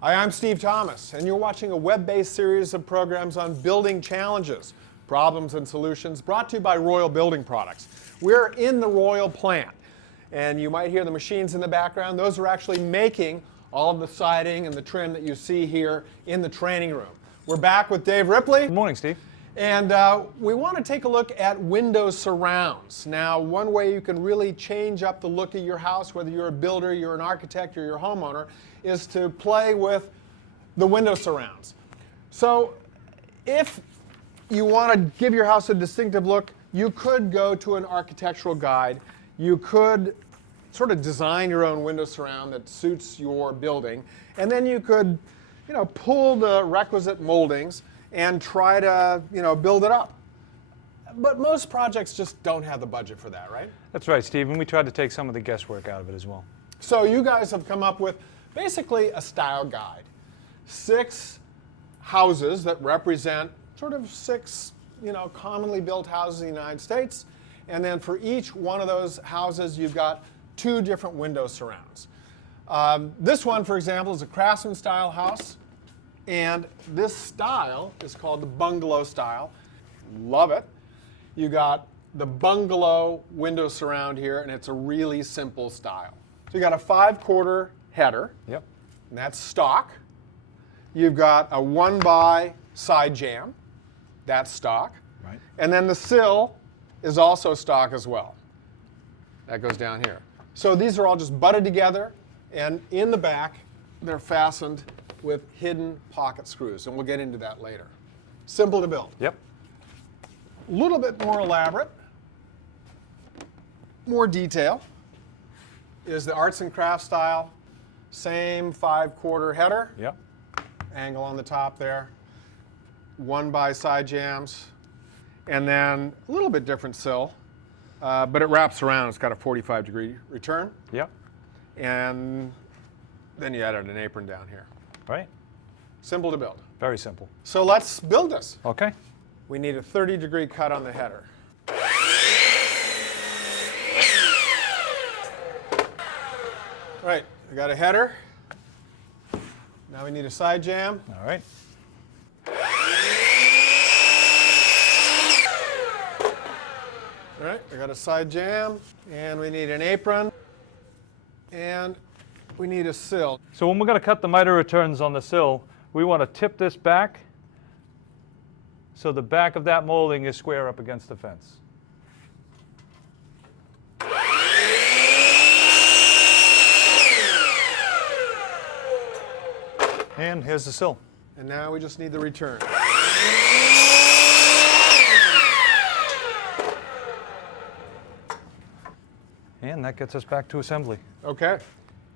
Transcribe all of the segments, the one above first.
Hi, I'm Steve Thomas, and you're watching a web-based series of programs on building challenges, problems, and solutions brought to you by Royal Building Products. We're in the Royal plant, and you might hear the machines in the background. Those are actually making all of the siding and the trim that you see here in the training room. We're back with Dave Ripley. Good morning, Steve. And we want to take a look at window surrounds. Now, one way you can really change up the look of your house, whether you're a builder, you're an architect, or you're a homeowner, is to play with the window surrounds. So if you want to give your house a distinctive look, you could go to an architectural guide. You could sort of design your own window surround that suits your building. And then you could, pull the requisite moldings and try to, build it up. But most projects just don't have the budget for that, right? That's right, Steve, and we tried to take some of the guesswork out of it as well. So you guys have come up with basically a style guide. 6 houses that represent sort of 6, commonly built houses in the United States. And then for each one of those houses, you've got 2 different window surrounds. This one, for example, is a Craftsman style house. And this style is called the bungalow style. Love it. You got the bungalow window surround here, and it's a really simple style. So you got a 5/4 header. Yep. And that's stock. You've got a 1x side jamb. That's stock. Right. And then the sill is also stock as well. That goes down here. So these are all just butted together, and in the back, they're fastened with hidden pocket screws, and we'll get into that later. Simple to build. Yep. A little bit more elaborate, more detail, is the arts and crafts style. Same 5/4 header. Yep. Angle on the top there. 1x side jambs. And then a little bit different sill, but it wraps around. It's got a 45-degree return. Yep. And then you added an apron down here. Right. Simple to build. Very simple. So let's build this. Okay. We need a 30-degree cut on the header. All right, we got a header. Now we need a side jamb. All right. All right, we got a side jamb, and we need an apron, and we need a sill. So when we're going to cut the miter returns on the sill, we want to tip this back so the back of that molding is square up against the fence. And here's the sill. And now we just need the return. And that gets us back to assembly. Okay.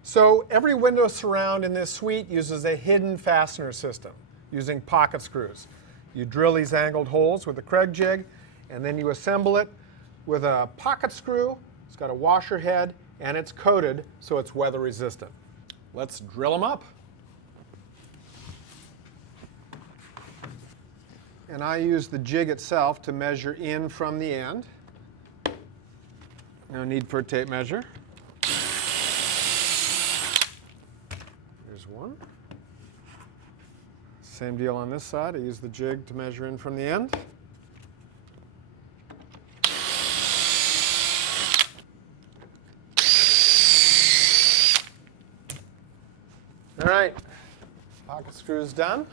So every window surround in this suite uses a hidden fastener system using pocket screws. You drill these angled holes with a Kreg jig, and then you assemble it with a pocket screw. It's got a washer head, and it's coated so it's weather resistant. Let's drill them up. And I use the jig itself to measure in from the end. No need for a tape measure. Here's one. Same deal on this side. I use the jig to measure in from the end. All right, pocket screws done.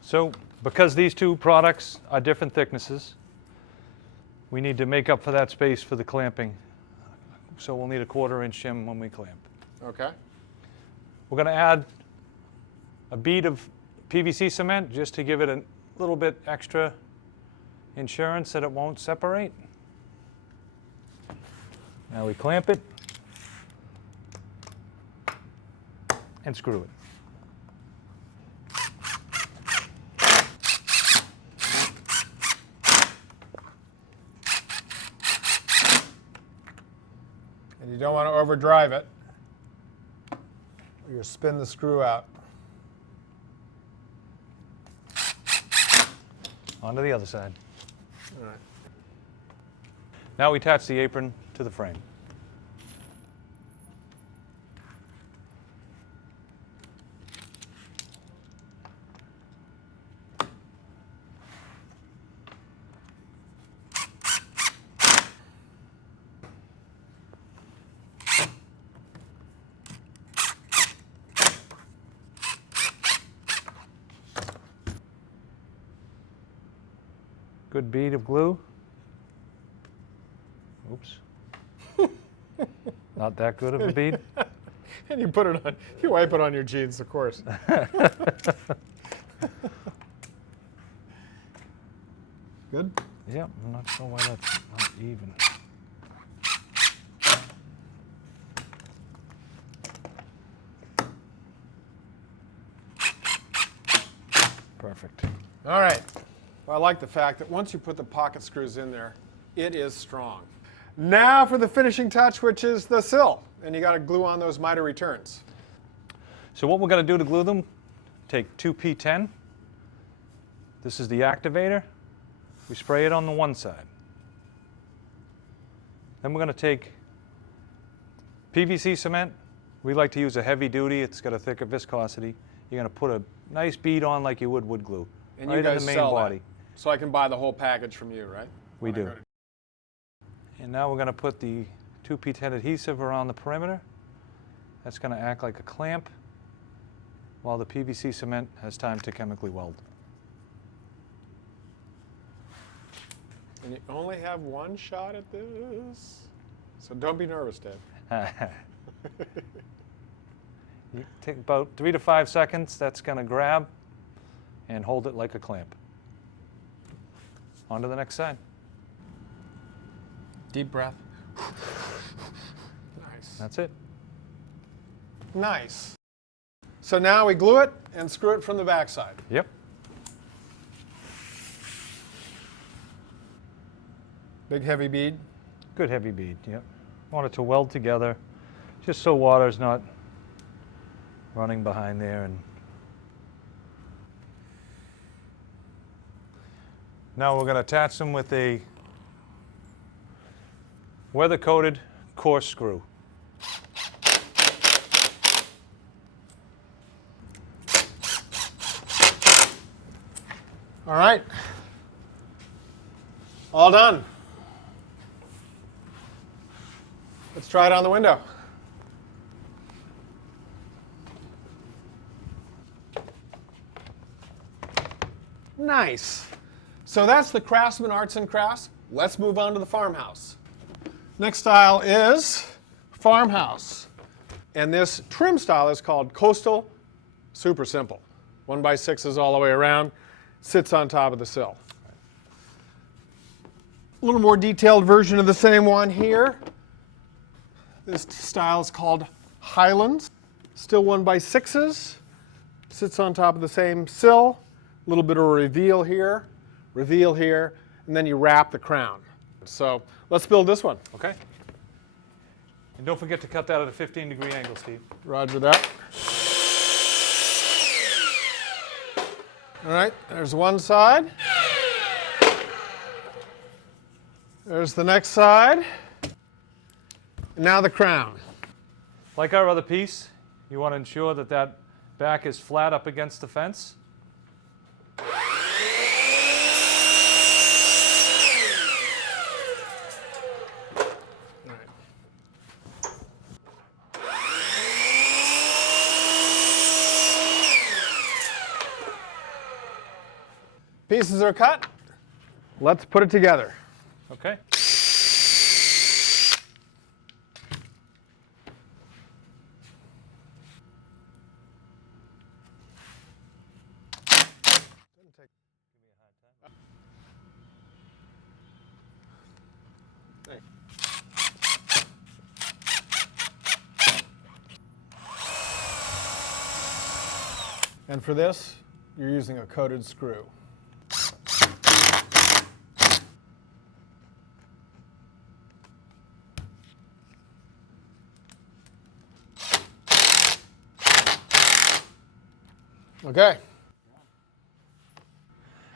So because these 2 products are different thicknesses, we need to make up for that space for the clamping. So we'll need a 1/4-inch shim when we clamp. Okay. We're going to add a bead of PVC cement just to give it a little bit extra insurance that it won't separate. Now we clamp it and screw it. And you don't want to overdrive it, or you'll spin the screw out. On to the other side. All right. Now we attach the apron to the frame. Good bead of glue. Oops. Not that good of a bead. And you put it on, you wipe it on your jeans, of course. Good? Yep, I'm not sure why that's not even. Perfect. All right. Well, I like the fact that once you put the pocket screws in there, it is strong. Now for the finishing touch, which is the sill. And you got to glue on those miter returns. So what we're going to do to glue them, take 2P10. This is the activator. We spray it on the one side. Then we're going to take PVC cement. We like to use a heavy duty. It's got a thicker viscosity. You're going to put a nice bead on like you would wood glue. And right you guys in the main sell body. that. So I can buy the whole package from you, right? We do. And now we're going to put the 2P10 adhesive around the perimeter. That's going to act like a clamp while the PVC cement has time to chemically weld. And you only have one shot at this. So don't be nervous, Dad. You take about 3 to 5 seconds. That's going to grab and hold it like a clamp. On to the next side. Deep breath. Nice. That's it. Nice. So now we glue it and screw it from the backside. Yep. Big heavy bead. Good heavy bead, yep. Want it to weld together, just so water's not running behind there. And now we're going to attach them with a weather-coated coarse screw. All right. All done. Let's try it on the window. Nice. So that's the Craftsman Arts and Crafts. Let's move on to the farmhouse. Next style is farmhouse. And this trim style is called coastal. Super simple. 1x6s all the way around. Sits on top of the sill. A little more detailed version of the same one here. This style is called Highlands. Still 1x6s. Sits on top of the same sill. A little bit of a reveal here, and then you wrap the crown. So let's build this one. Okay. And don't forget to cut that at a 15-degree angle, Steve. Roger that. All right, there's one side. There's the next side. And now the crown. Like our other piece, you want to ensure that that back is flat up against the fence. Pieces are cut. Let's put it together. Okay. And for this, you're using a coated screw. Okay.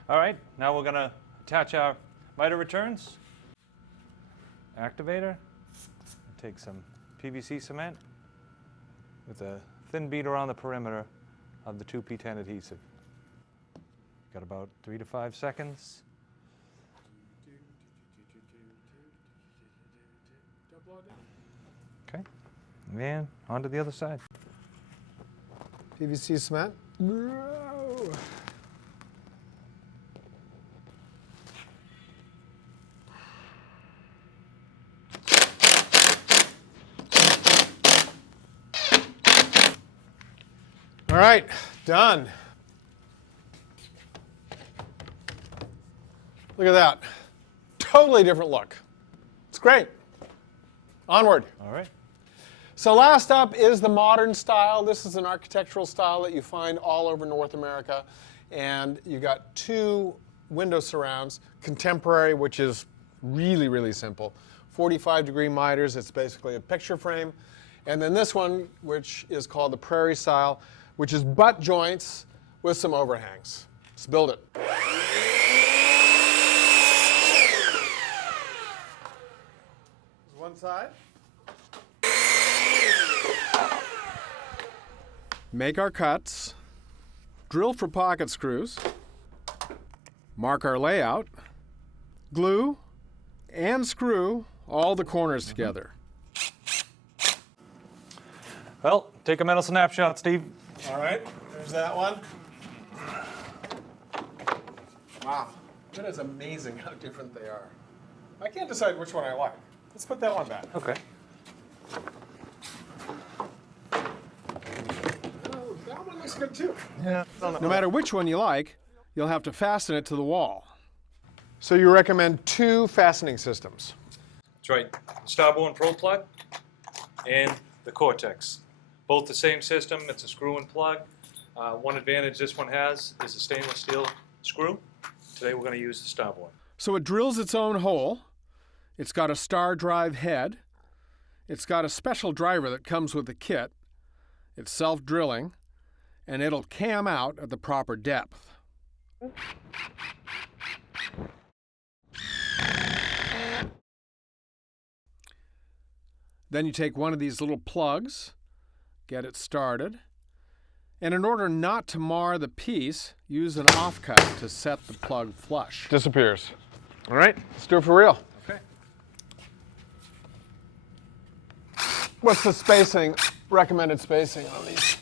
All right, now we're going to attach our miter returns. Activator. Take some PVC cement with a thin bead around the perimeter of the 2P10 adhesive. Got about 3 to 5 seconds. Okay, and on to the other side. PVC cement. All right, done. Look at that. Totally different look. It's great. Onward. All right. So last up is the modern style. This is an architectural style that you find all over North America. And you got two window surrounds. Contemporary, which is really, really simple. 45-degree miters. It's basically a picture frame. And then this one, which is called the Prairie style, which is butt joints with some overhangs. Let's build it. One side. Make our cuts, drill for pocket screws, mark our layout, glue and screw all the corners together. Well, take a mental snapshot, Steve. All right, there's that one. Wow, that is amazing how different they are. I can't decide which one I like. Let's put that one back. Okay. Oh, that one looks good too. Yeah. No matter which one you like, you'll have to fasten it to the wall. So you recommend two fastening systems? That's right. The Starborn Pro Plug and the Cortex. Both the same system. It's a screw and plug. One advantage this one has is a stainless steel screw. Today we're going to use the Starborn. So it drills its own hole. It's got a star drive head. It's got a special driver that comes with the kit. It's self-drilling, and it'll cam out at the proper depth. Then you take one of these little plugs, get it started, and in order not to mar the piece, use an offcut to set the plug flush. Disappears. All right, let's do it for real. Okay. What's the spacing, recommended spacing on these?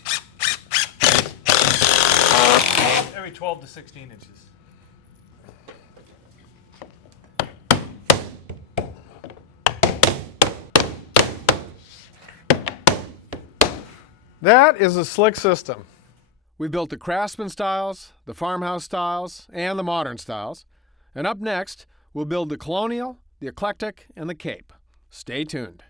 Every 12 to 16 inches. That is a slick system. We built the Craftsman styles, the Farmhouse styles, and the modern styles. And up next, we'll build the Colonial, the Eclectic, and the Cape. Stay tuned.